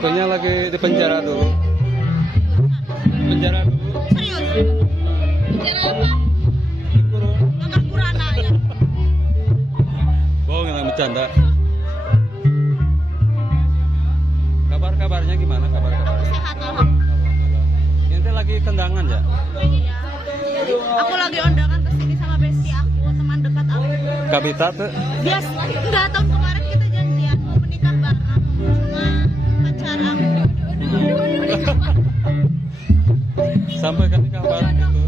Pelakunya lagi di penjara dulu. Penjara dulu. Serius? Penjara apa? Dikurung. Makan kurana ya? Bohong yang bercanda. Kabarnya gimana? Kabar-kabar? Sehat alhamdulillah. Ini lagi tendangan ya? Iya. Aku lagi undangan kesini sama bestie aku, teman dekat aku. Kabita tuh? Bias, enggak, tahun kemarin kita janjian mau menikah bareng. Cuma pacar aku. Sampai kan nikah bareng gitu.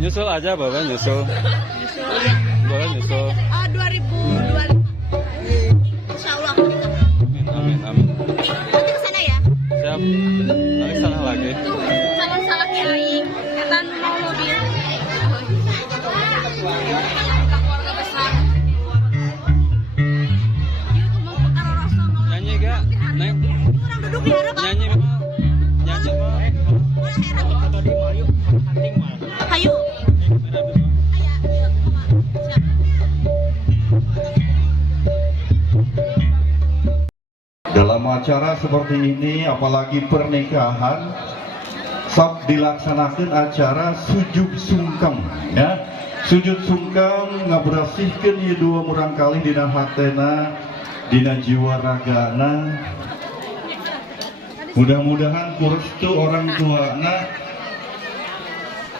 Nyusul aja boleh nyusul. Boleh nyusul. 2025. Insya Allah aku nikah. Amin. Nanti kesana ya? Siap. Nanti sana lagi. Tuh, calon salah kiai. Ketan mau mobil. Keluarga besar. Nyanyi gak? Neng? Orang duduk di hadapan. Nyanyi mah. Nyanyi mah. Hayu. Dalam acara seperti ini, apalagi pernikahan, sok dilaksanakan acara sujud sungkem, ya. Sujud sungkem ngaberasihkeun ieu dua murang kali dina hatena, dina jiwa ragana. Mudah-mudahan kurestu orang tuana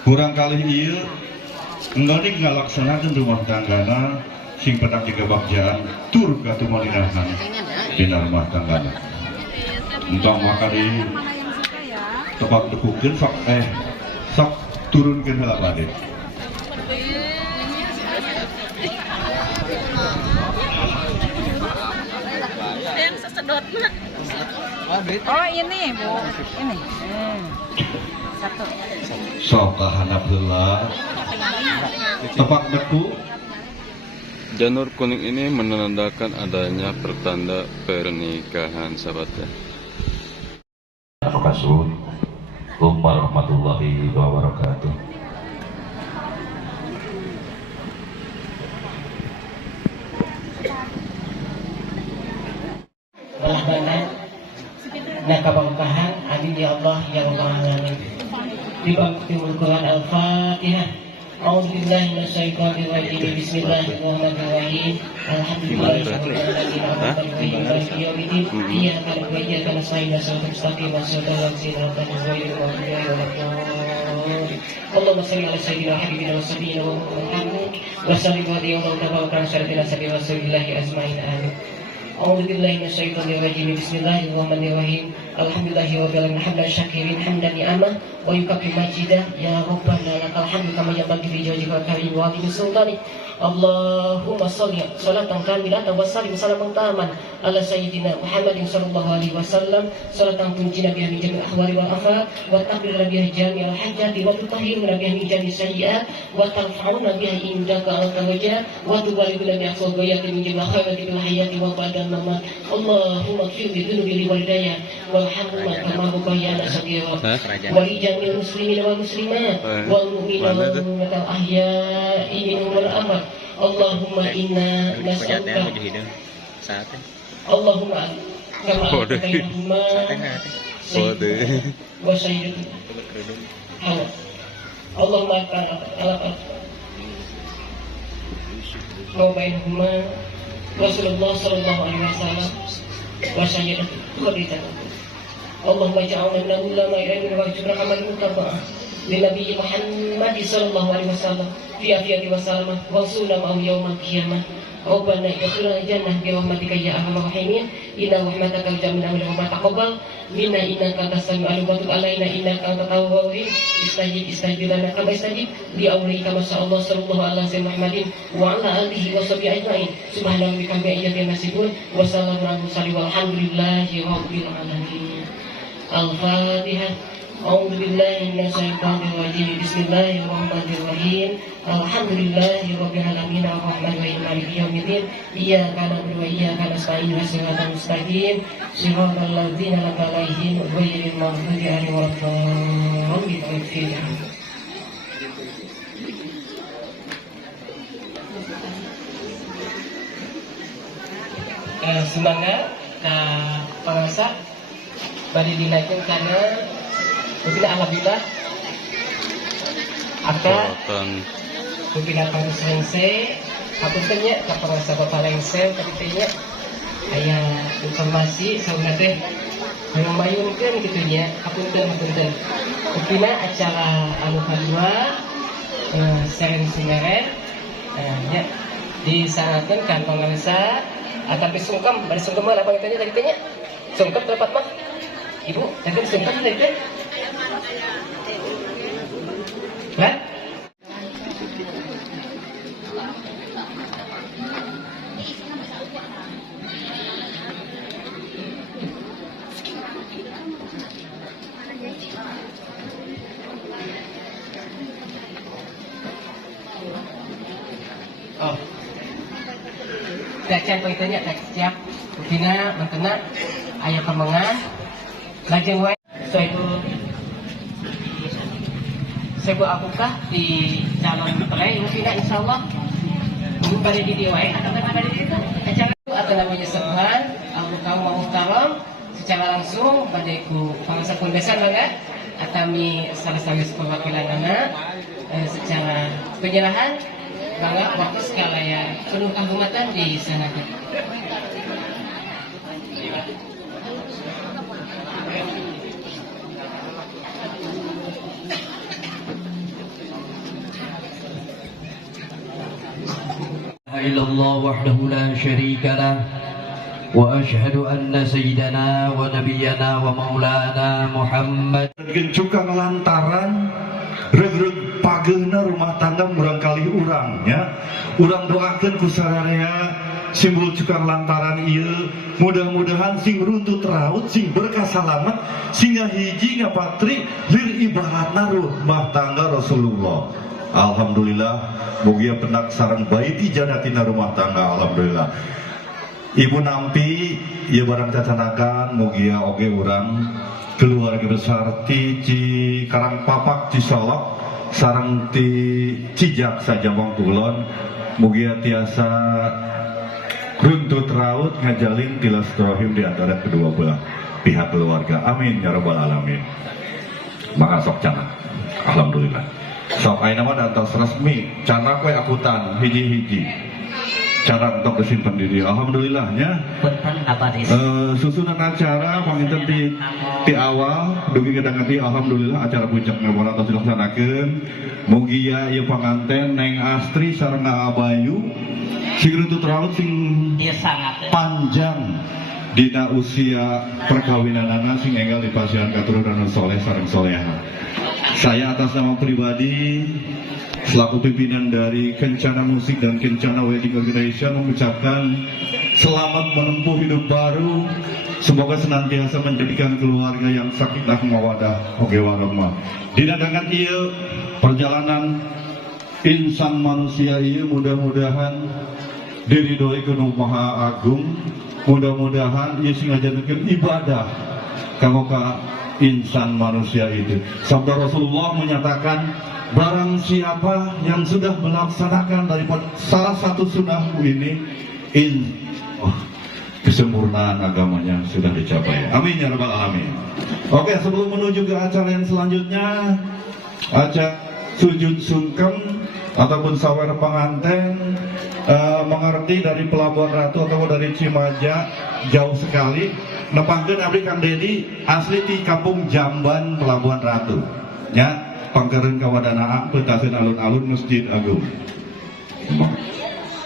kurang kali ieu enggonik ngalaksanakeun rumah tanggana sing pedak juga bagjaan tur ka tumalinahan dina rumah tanggana. Entah maka di tempat dekukeun sok turunkeun heula bade. Yang sesedot. Oh ini Bu, ini. Satu. Sok kahanap heula. Tempat deku Janur kuning ini menandakan adanya pertanda pernikahan, sahabatnya. Assalamualaikum warahmatullahi wabarakatuh. Belah mana nah kabangkahan amin ya Allah ya Rabbal alamin. Dibangkiti Quran Al-Fatihah. A'udzubillahi minasyaitonir rajim. Bismillahirrahmanirrahim. Alhamdulillahirabbil alamin. Arrahmanirrahim. Maliki yaumiddin. Iyyaka na'budu wa iyyaka nasta'in. Ihdinas siratal mustaqim. Allahumma shalli ala sayyidina habibina wa sayyidina wa Muhammad wa sallim wa sallim wa tabaraka syarifina sabi wa sallillahi azmain amin. A'udzubillahi minasyaitonir rajim. Bismillahirrahmanirrahim. Alhamdulillahirabbil alamin. Hamdan syakirin hamdan ni'amah wa yukafi majidah ya rabbana lakal hamdu kama yanbaghi li wajhika karim wa li sultani. Allahumma shalli salatan kamilatan wa sallim salaman taman ala sayyidina Muhammadin sallallahu alaihi wasallam salatan tunjina biha min jami'il ahwali wal afat wa tahmiluna biha jami'al hajati wa tutahhiruna biha min jami'is sayyi'at wa tarfa'una biha indaka alal wajah wa tuballighuna biha fawqiyati min jami'il khairati fil hayati wa ba'da mamat. Allahumma ighfir li dhunubi walidayya warhamhuma kama rabbayana shaghira wa li jami'il muslimin wal muslimat wal mu'minina wal mu'minat ahya'i minhum wal amwat. Allahumma inna nas'aluka Allahumma kama bainahuma wa sayyidatu hawa Allahumma ala wa bainahuma Rasulullah sallallahu alaihi wasallam wa sayyidatu khadijah. Allahumma ja'alna min ulama ilmin wa jibra amal mutaba'ah li Nabi Muhammad sallallahu alaihi wasallam fi afiyati wa salamah wa sunnah wa yaumal qiyamah. Rabbana ighfir jannah bi rahmatika ya arhamar rahimin. Inna rahmataka jamina min rahmat taqabbal minna innaka antas samiul alim wa tub alaina innaka antat tawwabur rahim. Istajib lana kama istajib li awlika masyaallah sallallahu alaihi Muhammadin wa ala alihi wa sahbihi ajmain. Subhana rabbika rabbil izzati amma yasifun wa salamun alal mursalin walhamdulillahi rabbil alamin. Al-Fatihah. A'udzu billahi minasyaitonir rajim. Bismillahirrahmanirrahim. Alhamdulillahirabbil alamin arrahmanirrahim maliki yaumiddin. Iyyaka na'budu wa iyyaka nasta'in. Shiratal mustaqim. Shiratal ladzina an'amta 'alaihim ghairil maghdubi 'alaihim waladdallin. Semangat. ke pengasah bari dinaikkan karena mungkin alhamdulillah aka mungkin akan selesai aku tanya ke pengasah bapak lengser tapi tanya ayah informasi sebenarnya yang mayunkan gitunya aku punten mungkin acara anu kedua sering singaren ya disangatkan kan pengasah atau sungkem pada sungkem mana apa tanya tadi tanya sungkem dapat mah ibu tadi sungkem tadi teh lah oh Dacian pengitannya tak siap Bukina, mentena ayah kemengan lajeng wae so itu sebu apakah di calon pelai Bukina insyaallah mungkin pada di wae atau pada di itu acara itu atau namanya sebuah aku kamu mau tolong secara langsung pada ku pangsa kundesan bangga atami salah satu perwakilan anak secara penyerahan bangga waktu skala ya penuh kehormatan di sana. illallah wahdahu la syarika lah wa asyhadu anna sayyidana wa nabiyyana wa maulana Muhammad cukang lantaran regreg pageuna rumah tangga murangkali urangnya urang doakeun ku sararea simbol cukang lantaran ieu mudah-mudahan sing runtut raut sing berkah salamet sehingga hiji ngapatri lir ibaratna rumah tangga Rasulullah. Alhamdulillah mugia pendak sareng bait ijadatina rumah tangga alhamdulillah. Ibu nampi ieu barang cacanakan mugia oge urang keluarga besar ti Karangpapak Cisolok sareng ti Cijak saja mongkulon mugia tiasa runtut raut ngajalin silaturahim di antara kedua belah pihak keluarga. Amin ya rabbal alamin. Maka sok cana alhamdulillah sok ayeuna mah atas resmi cana koe akutan hiji-hiji cara untuk kesimpan diri alhamdulillahnya susunan acara panginten di awal dugi kadang-kadang alhamdulillah acara puncak ngabala tos dilaksanakeun mugia ieu panganten Neng Astri sareng Abayu sing runtut raut sing panjang dina usia perkawinanana sing enggal dipasihan katurunan soleh sareng soleha. Saya atas nama pribadi selaku pimpinan dari Kencana Musik dan Kencana Wedding Organization mengucapkan selamat menempuh hidup baru. Semoga senantiasa menjadikan keluarga yang sakinah mawaddah oge warahmah. Dinadangan ieu perjalanan insan manusia ieu mudah-mudahan diridhoi ku Maha Agung. Mudah-mudahan ieu sing ngajanikeun ibadah kanggo ka insan manusia itu. Sabda Rasulullah menyatakan barang siapa yang sudah melaksanakan daripada salah satu sunnahku ini kesempurnaan agamanya sudah dicapai. Amin ya rabbal alamin. Oke, sebelum menuju ke acara yang selanjutnya, acara sujud sungkem ataupun sawer pengantin mengerti dari Pelabuhan Ratu atau dari Cimaja jauh sekali. Nepangkeun abdi Kang Dedi asli di Kampung Jamban Pelabuhan Ratu. Ya, pangkeun ka Wadanaa peutaseun alun-alun Masjid Agung.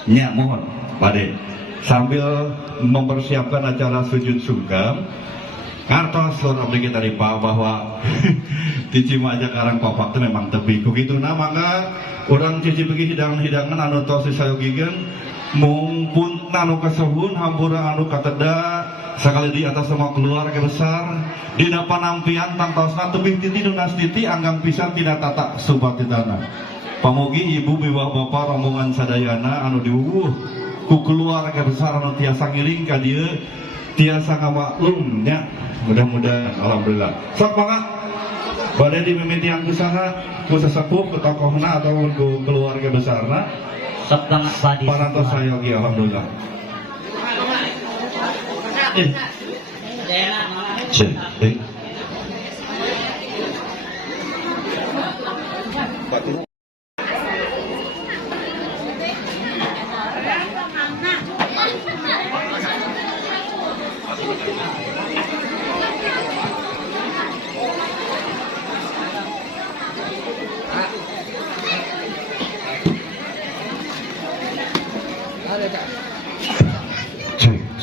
Nya mohon Pade sambil mempersiapkan acara sujud sungkem kartos lor abdi kita ripa bahwa di Cimaja Karangpapak itu memang tepi kukitu na mangga urang cicipeugi hidangan anu tos disayogigeun mumpun anu kaseuhun hampura anu kateda sekali di atas semua keluarga besar dina panampian tangtosna tebih titi dunas titi anggang pisan tina tata subatitana pamugi ibu biwah bapak rombongan sadayana anu diuwuh ku keluarga besar anu tiasa ngiring ka dieu tiasa ngamaklum nya mudah-mudahan alhamdulillah sok mangga bade dimimitian usaha ku sesepuh ku tokohna atau ku keluarga besarna sok parantos sayogi alhamdulillah. Cek.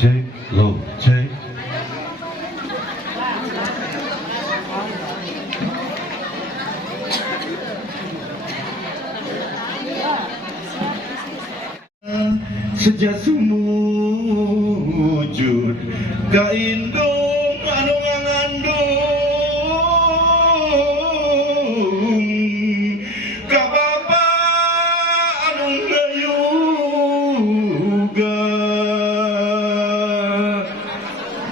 Cek, lo, cek. Sejak sumujud ka indung anu ngandung ka bapa anu ngayuga.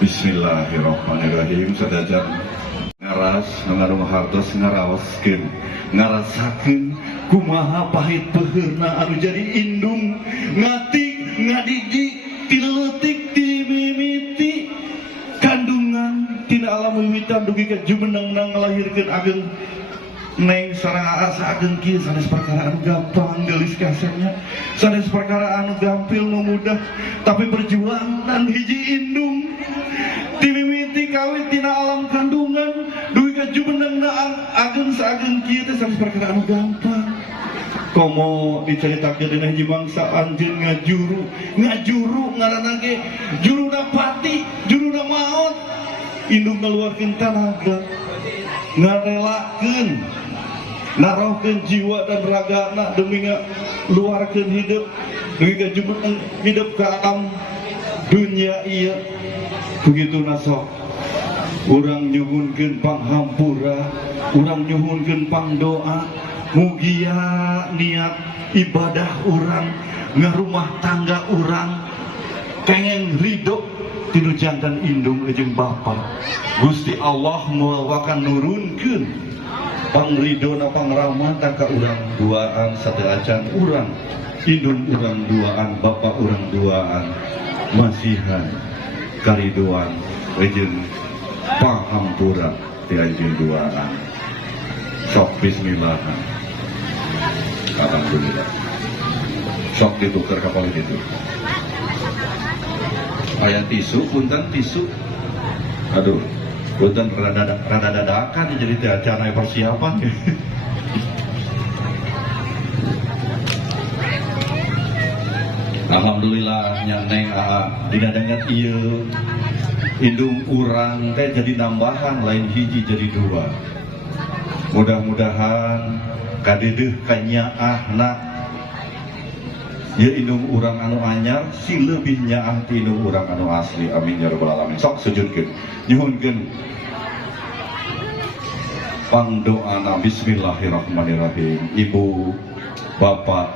Bismillahirrahmanirrahim. Sadajan ngaras ngandung hartos ngarawaskeun ngarasakeun kumaha pahit peheurna anu jadi indung ngati ngadigi tileutik timimiti kandungan tina alam wiwitan dugi ka jumenang ngalahirkeun ageng neng sareng asa ageng kieu sanes perkara anu gampang geulis kasarnya sanes perkara anu gampil nu mudah tapi berjuang dan hiji indung timimiti kawin tina alam kandungan dugi ka jumenang ageng saageng kieu teh sanes perkara anu gampang. Komo diceritakeun dina hiji mangsa anjeun ngajuru ngaranna ge juruna pati juruna maot indung ngaluarkeun tanaga ngarelakeun narohkeun jiwa dan ragana demi ngaluarkeun hidup demi kajumeneng hidup ka alam dunya ieu begituna sok urang nyuhunkeun panghampura urang nyuhunkeun pangdoa mugia niat ibadah urang ngarumah tangga urang kengeng ridho tinu jantan indung jeung bapa Gusti Allah moal wakan nurunkeun pangridona pangrahmatan ka urang duaan sateacan urang indung urang duaan bapa urang duaan masihan karidoan jeung pahampura ti anjeun duaan. Sok bismillah. Alhamdulillah. Sok ditukar kapal itu. Aya tisu, punten tisu. Aduh, punten rada dadakan jadi teh acara persiapan. Alhamdulillah nyaneng didadangan ieu indung urang teh jadi nambahan lain hiji jadi dua. Mudah-mudahan kadedeuh kanyaahna ya indung urang anu anyar si leuwih nyaah ti indung urang anu asli. Amin ya rabbal alamin. Sok sujudkeun nyuhunkeun pangdoana. Bismillahirrahmanirrahim. Ibu bapak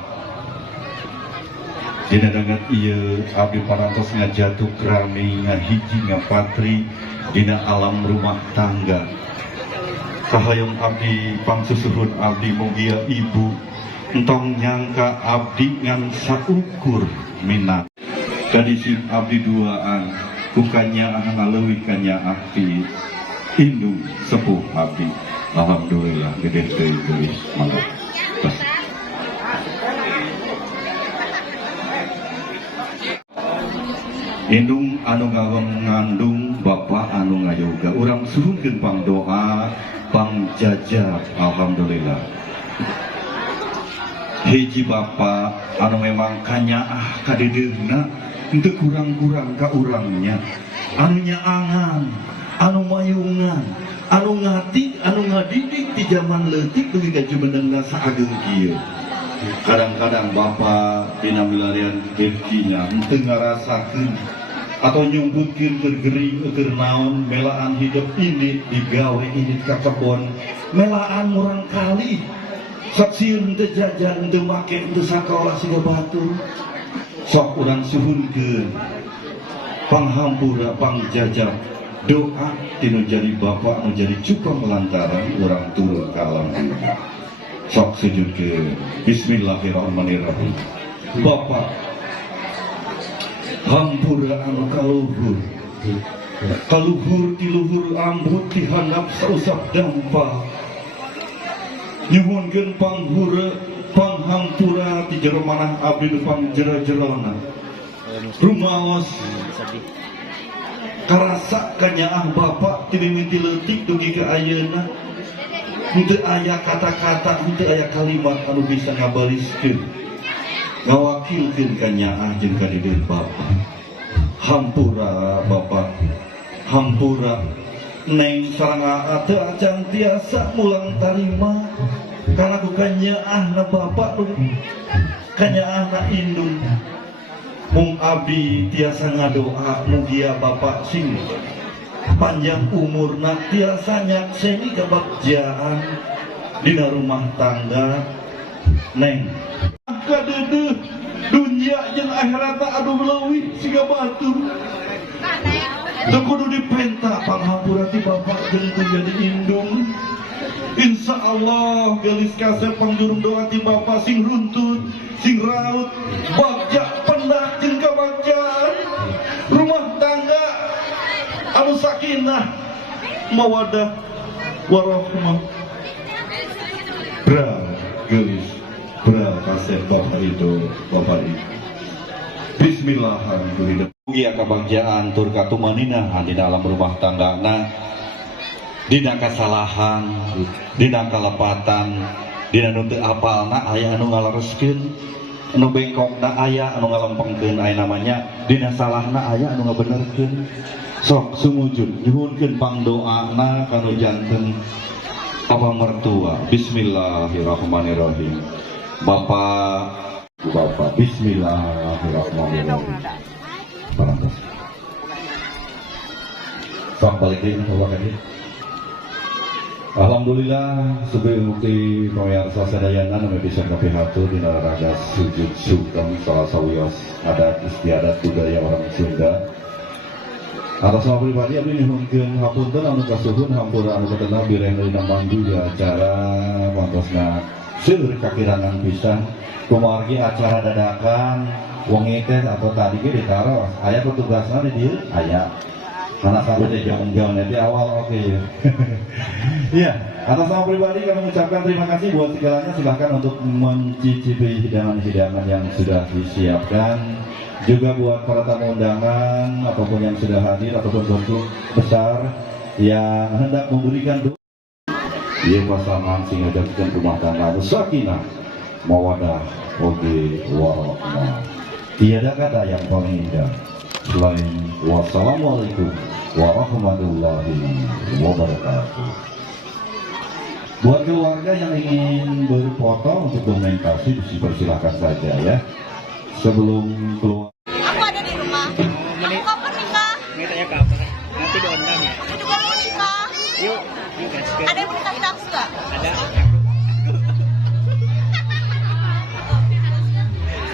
dina ieu abdi parantos ngajatuh krami ngahiji ngapatri dina alam rumah tangga. Sahayong abdi pangsusuhun abdi mugia ibu entong nyangka abdi ngan saukur minat kadisi abdi duaan kukanya ngaleuwih kanyaah ti indung sepuh abdi. Alhamdulillah gede teuing geulis mangga. Indung anu ngandung bapak anu ngayoga urang suhunkeun pangdoa pangjajab. Alhamdulillah hiji bapak anu memang kanyaah kadedeuna henteu kurang-kurang ka urangnya anu nyaangan anu mayungan anu ngati anu ngadidik di zaman leutik dugi ka jumenengna saageng kieu. Kadang-kadang bapak dina milarian rezekinya henteu ngarasakeun atau nyumbutkeun keur gering keur naon melaan hidup ini digawe ini ka kebon melaan murang kali saksieun teu jajan teu make teu sakola siga batur. Sok urang suhunkeun panghampura pangjajab doa tinu jadi bapak nu jadi cukong lantaran urang turun ka alam dunya. Sok sujudkeun bismillahirrahmanirrahim. Bapak hampura anu kaluhur kaluhur ti luhur ambut ti handap sausap dampa nyuhunkeun panghura panghampura ti jero manah abdi nu pangjero-jerona rumaos karasa kanyaah bapak ti mimiti leutik dugi ka ayeuna henteu aya kata-kata henteu aya kalimat anu bisa ngabariskeun ngawakilkeun kanyaah jeung ka dideun bapak hampura bapak hampura neng sareng teu acan tiasa mulang tarima karena ku kanyaahna bapak kanyaahna indung mung abdi tiasa ngadoa mugia bapak sing panjang umurna tiasa nyakseni kebagjaan dina rumah tangga neng kadeudeut dunya jeung akhiratna aduh leuwih siga batur teu kudu dipenta panghampura ti bapak jeung jadi indung insya Allah gelis kasep pangjurung doa ti bapak sing runtut sing raut bagja pendak jeung kabagjaan rumah tangga anu sakinah mawadah warahmah bra gelis bra kasep bapak itu bismillahirrahmanirrahim mugia kabagjaan tur katumaninahan di dalam rumah tanggana dina kasalahan dina kalepatan dina nu teu apalna aya anu ngalereskeun anu bengkokna aya anu ngalempengkeun aya namanya dina salahna aya anu ngabenerkeun sok sumujud nyuhunkeun pangdoana kanu janten abah mertua bismillahirrahmanirrahim bapak bismillahirrahmanirrahim parantos sok balik deui bapak kadi Alhamdulillah sebelum bukti pemirsa sadayana nami bisa kapihatur di naraga sujud syukur salah sawios adat istiadat budaya orang Sunda. Atas nama pribadi abdi nyuhunkeun hapunten anu kasuhun hampura anu ketena bireng deui manggu di acara mantosna seueur kakirangan pisan kumargi acara dadakan wong teh atau tadi ge ditaros aya petugasna di dieu aya. Karena sampai di jauh-jauh nanti awal oke ya. Iya, atas nama pribadi kami mengucapkan terima kasih buat segalanya. Silahkan untuk mencicipi hidangan-hidangan yang sudah disiapkan. Juga buat para tamu undangan apapun yang sudah hadir ataupun tentu besar yang hendak memberikan doa. Iya pasangan sing ngajakkeun rumah tangga sakinah mawadah oge warahmah. Tiada kata yang paling indah selain wassalamualaikum warahmatullahi wabarakatuh. Buat keluarga yang ingin berfoto untuk dokumentasi dipersilakan saja ya. Sebelum keluar. Aku ada di rumah. Aku kapan nikah? Mintanya kapan? Nanti diundang ya. Aku juga mau nikah. Yuk gaskeun. Ada yang mau nikah taksi nggak? Ada.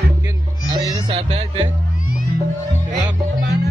Mungkin hari ini saatnya teh. Kemana?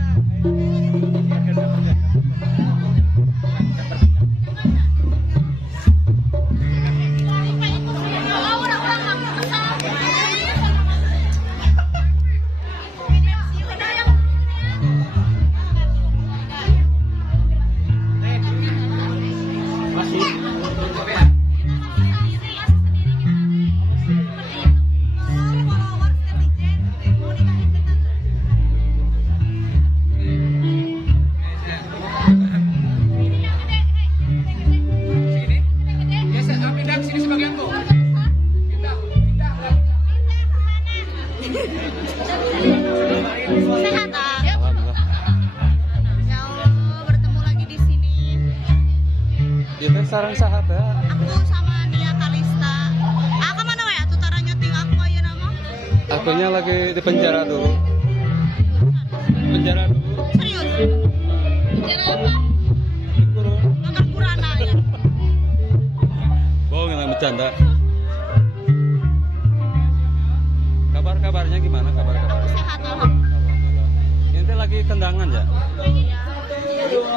Sehat ah. Ya Allah, bertemu lagi di sini. Kita sarang sahat ya. Aku sama Nia Kalista. Ah, kemana ya? Tuh tara nyeting aku aja nama. Akunya lagi di penjara dulu. Penjara dulu. Serius? Penjara apa? Dikurung. Bakar kurana ya. Bohong yang bercanda. Kabar-kabarnya gimana? Kabar-kabar? Aku sehat alhamdulillah. Ini lagi tendangan ya? Iya.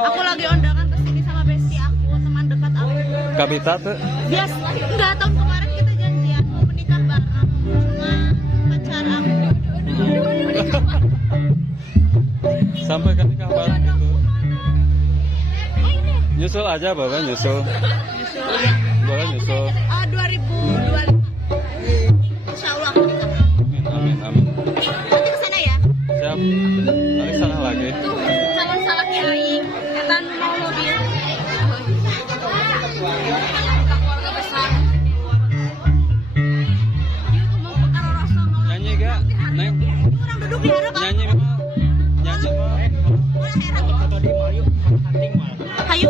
Aku lagi undangan ke sini sama bestie aku, teman dekat aku. Kabita tuh? Bias, enggak, tahun kemarin kita janjian mau menikah bareng. Cuma pacar aku. Sampai kan nikah bareng gitu. Nyusul aja Bapak, nyusul. Boleh nyusul. 2025. Insya Allah aku nikah. Amin, amin. Nanti kesana ya. Siap. Nanti sana lagi. Tuh, jangan salah kiai. Etan mau mobil. Keluarga besar. Itu mau perkara rasa. Nyanyi gak? Neng. Orang duduk di harapan. Nyanyi mah. Nyanyi mah. Boleh heran. Hayu.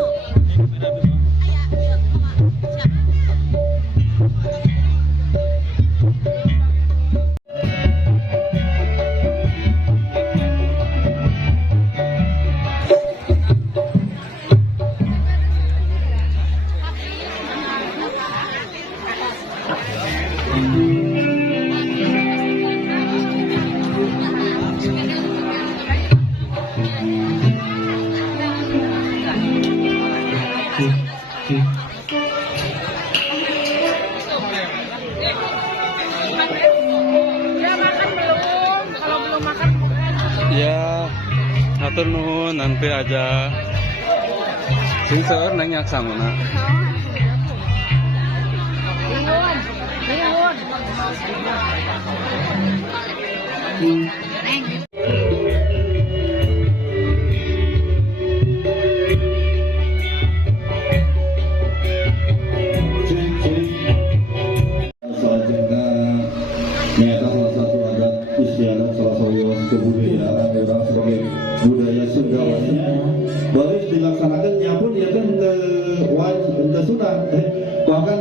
Ya, atur nuhun nanti aja. Sing seueur neng yak samuna. Selanjutnya nyata salah satu adat istiadat salah satu kebudayaan orang sebagai budaya Sunda lainnya baris dilaksanakannya pun ya kan wajib sunat bahkan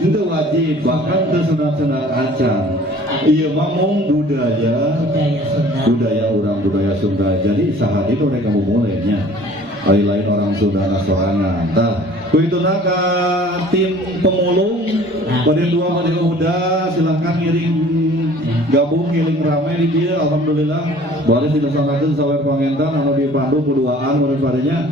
itu wajib bahkan sunat acan iya mamung budaya orang budaya Sunda jadi saat itu mereka memulainya lain orang Sunda sorangan nah begitu naka tim pemulung pada dua pada muda silahkan ngiring gabung ngiring ramai di dia alhamdulillah boleh dilaksanakan sawer pangentan anu dipandu kuduaan padanya